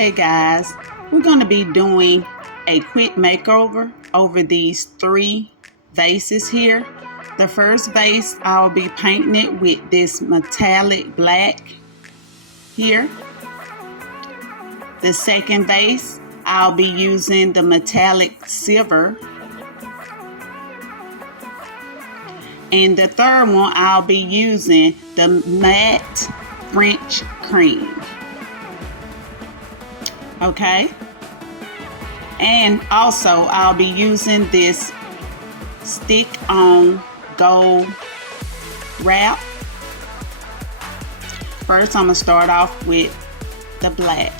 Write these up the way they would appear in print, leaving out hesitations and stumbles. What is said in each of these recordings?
Hey guys, we're going to be doing a quick makeover over these 3 vases here. The first vase, I'll be painting it with this metallic black here. The second vase, I'll be using the metallic silver. And the third one, I'll be using the matte French cream. Okay, and also I'll be using this stick-on gold wrap. First, I'm gonna start off with the black.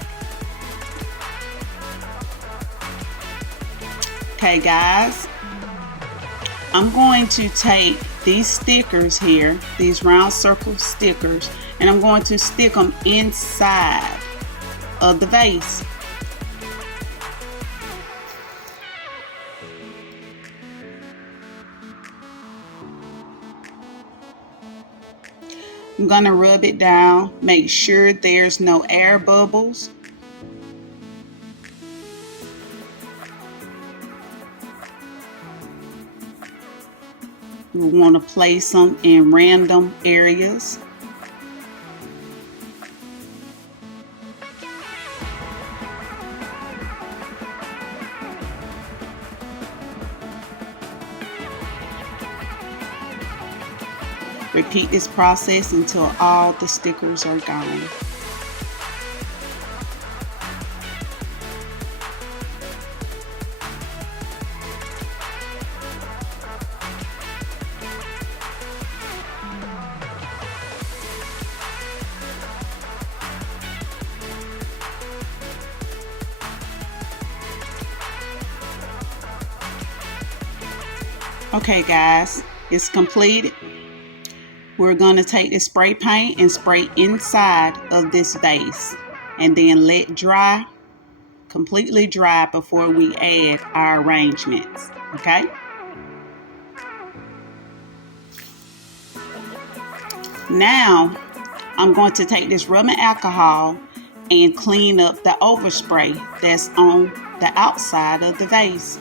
Okay guys, I'm going to take these stickers here, these round circle stickers, and I'm going to stick them inside of the vase. I'm going to rub it down, make sure there's no air bubbles. We want to place them in random areas. Repeat this process until all the stickers are gone. Okay guys, it's completed. We're going to take the spray paint and spray inside of this vase and then let dry, completely dry before we add our arrangements, okay? Now, I'm going to take this rubbing alcohol and clean up the overspray that's on the outside of the vase.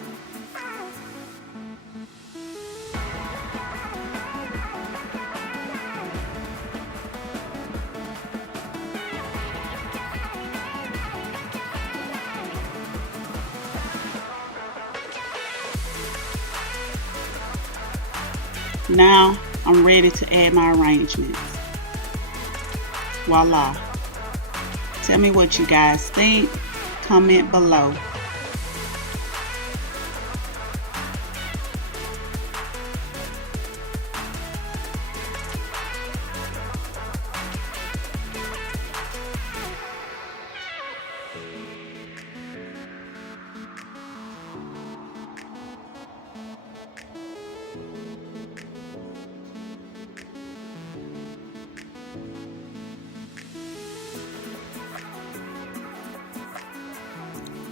Now I'm ready to add my arrangements. Voila. Tell me what you guys think. Comment below.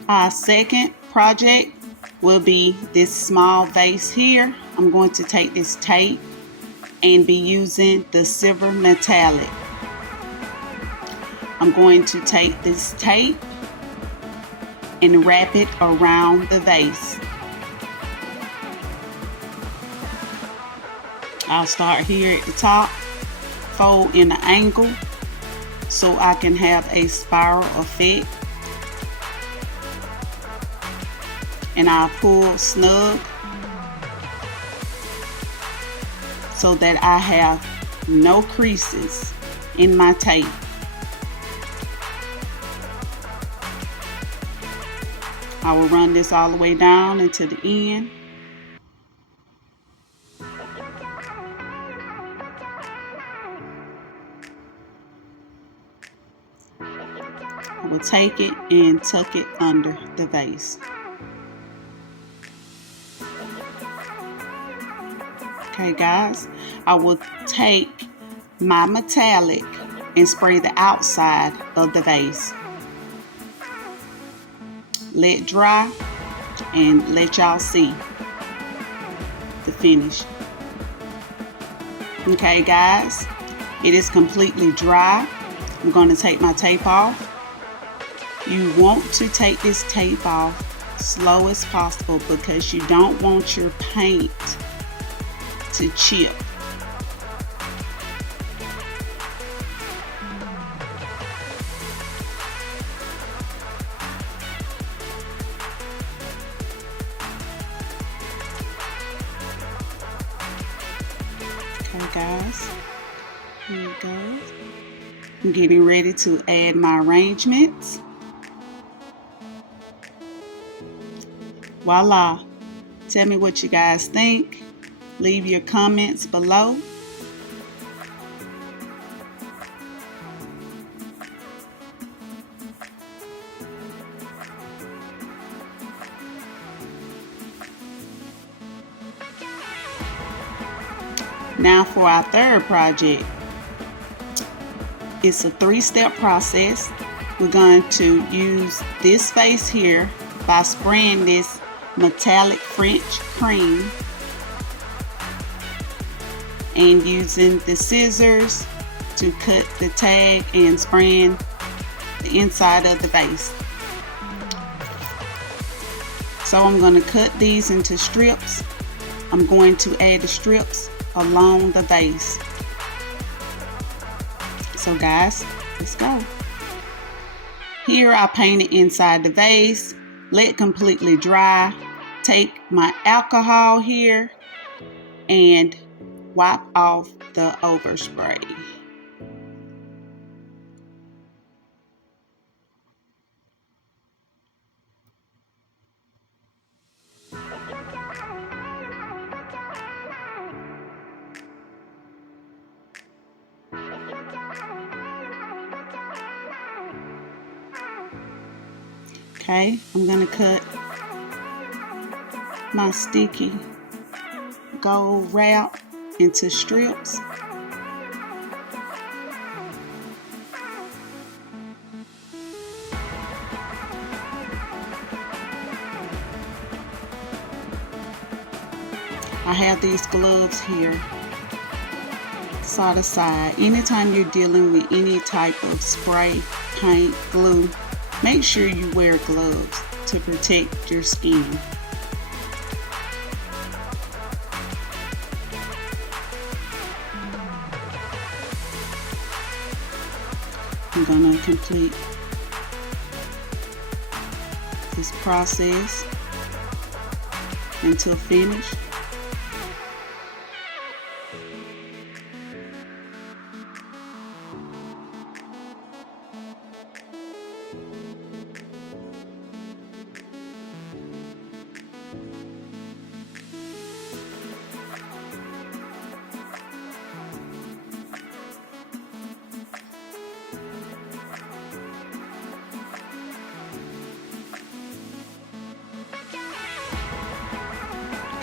Our second project will be this small vase here. I'm going to take this tape and be using the silver metallic. I'm going to take this tape and wrap it around the vase. I'll start here at the top, fold in an angle so I can have a spiral effect. And I'll pull snug so that I have no creases in my tape. I will run this all the way down into the end. I will take it and tuck it under the vase. Okay guys, I will take my metallic and spray the outside of the vase. Let dry and let y'all see the finish. Okay guys, it is completely dry. I'm going to take my tape off You want to take this tape off slow as possible because you don't want your paint to chip. Okay guys, here we go. I'm getting ready to add my arrangements. Voila! Tell me what you guys think. Leave your comments below. Now for our third project. It's a 3-step process. We're going to use this vase here by spraying this metallic French cream and using the scissors to cut the tag and spraying the inside of the vase. So I'm going to cut these into strips. I'm going to add the strips along the vase. So guys, let's go. Here I painted inside the vase. Let it completely dry. Take my alcohol here and wipe off the overspray. Okay, I'm gonna cut my sticky gold wrap into strips. I have these gloves here, side to side. Anytime you're dealing with any type of spray, paint, glue, make sure you wear gloves to protect your skin. I'm gonna complete this process until finished.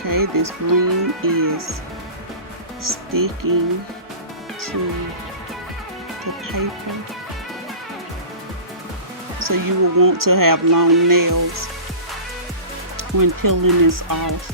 Okay, this green is sticking to the paper, so you will want to have long nails when peeling this off.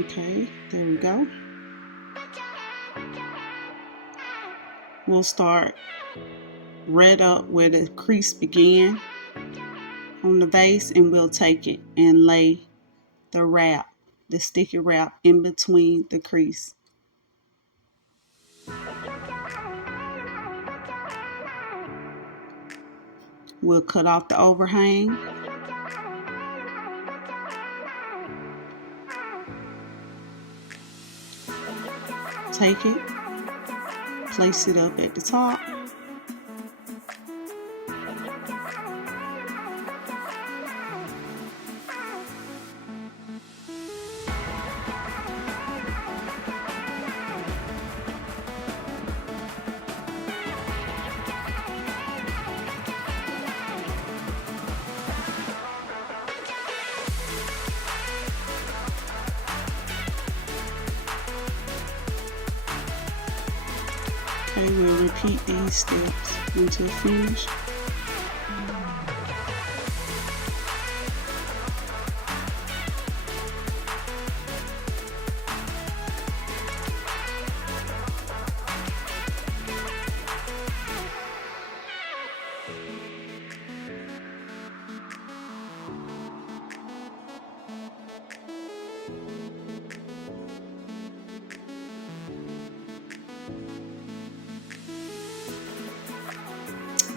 Okay, there we go. We'll start right up where the crease began on the vase, and we'll take it and lay the wrap, the sticky wrap, in between the crease. We'll cut off the overhang. Take it, place it up at the top. Okay, we'll repeat these steps until finished.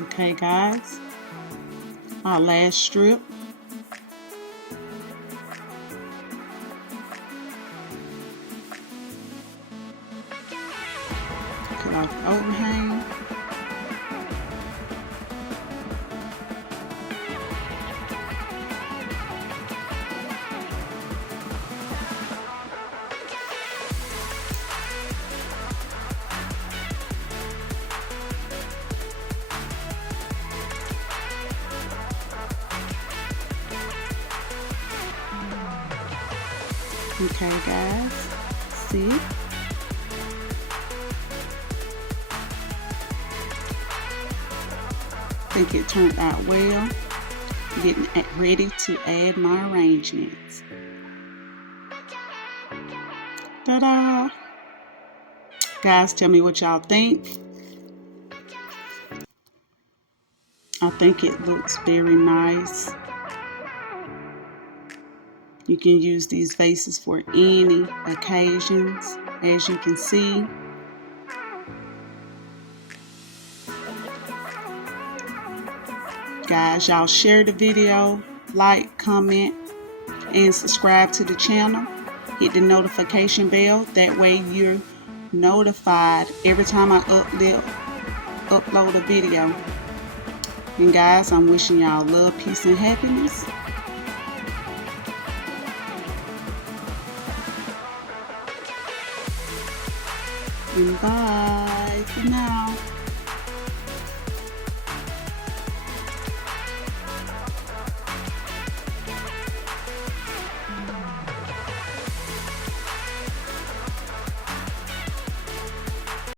Okay guys, our last strip. Cut off the overhang. Okay guys, see? I think it turned out well. Getting ready to add my arrangements. Ta-da! Guys, tell me what y'all think. I think it looks very nice. You can use these vases for any occasions, as you can see. Guys, y'all share the video, like, comment, and subscribe to the channel. Hit the notification bell. That way you're notified every time I upload a video. And guys, I'm wishing y'all love, peace, and happiness. And bye for now.